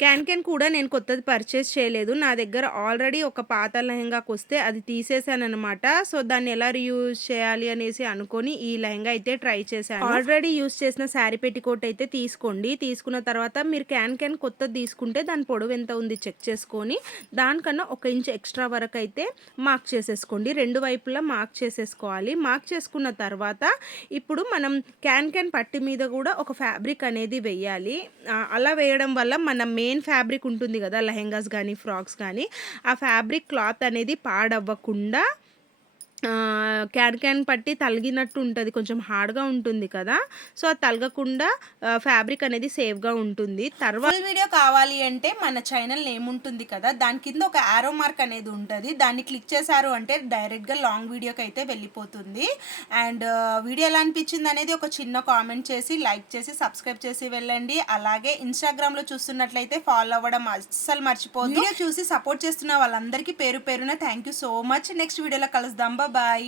Can కూడా నేను కొత్తది పర్చేస్ చేయలేదు. నా దగ్గర ఆల్రెడీ ఒక పాత లెహెంగాకొస్తే అది తీసేసాననమాట. సో, దాన్ని ఎలా రీయూజ్ చేయాలి అనేసి అనుకోని ఈ లెహెంగా అయితే ట్రై చేశాను. ఆల్రెడీ యూజ్ చేసిన శారీ పెట్టికోట్ అయితే తీసుకోండి. తీసుకున్న తర్వాత మీరు క్యాన్ కొత్తది తీసుకుంటే దాని పొడవు ఎంత ఉంది చెక్ చేసుకొని, దానికన్నా 1 ఇంచ్ ఎక్స్‌ట్రా వరకైతే మార్క్ చేసేసుకోండి. 2 వైపులా మార్క్ చేసేసుకోవాలి. మార్క్ చేసుకున్న తర్వాత ఇప్పుడు మనం క్యాన్ పట్టీ మీద కూడా ఒక ఫ్యాబ్రిక్ అనేది వెయ్యాలి. అలా వేయడం వల్ల మన మెయిన్ ఫ్యాబ్రిక్ ఉంటుంది కదా! లెహెంగాస్ గానీ, ఫ్రాక్స్ గానీ, ఆ ఫ్యాబ్రిక్ క్లాత్ అనేది పాడవ్వకుండా క్యాన్ పట్టి తలిగినట్టు ఉంటది. కొంచెం హార్డ్‌గా ఉంటుంది కదా! సో, అది తలగకుండా ఫ్యాబ్రిక్ అనేది సేఫ్‌గా ఉంటుంది. ఫుల్ వీడియో కావాలి అంటే మన ఛానల్ నేమ్ ఉంటుంది కదా! దాని కింద ఒక యారో మార్క్ అనేది ఉంటది. దాన్ని క్లిక్ చేశారు అంటే డైరెక్ట్‌గా లాంగ్ వీడియోకైతే వెళ్ళిపోతుంది. అండ్ వీడియో ఎలా అనిపించింది అనేది ఒక చిన్న కామెంట్ చేసి, లైక్ చేసి, సబ్స్క్రైబ్ చేసి వెళ్ళండి. అలాగే ఇన్‌స్టాగ్రామ్‌లో చూస్తున్నట్లయితే ఫాలో అవ్వడం అస్సలు మర్చిపోవద్దు. వీడియో చూసి సపోర్ట్ చేస్తున్న వాళ్ళందరికీ పేరు పేరున thank you so much. Next వీడియోలో కలుద్దాం. బాయ్.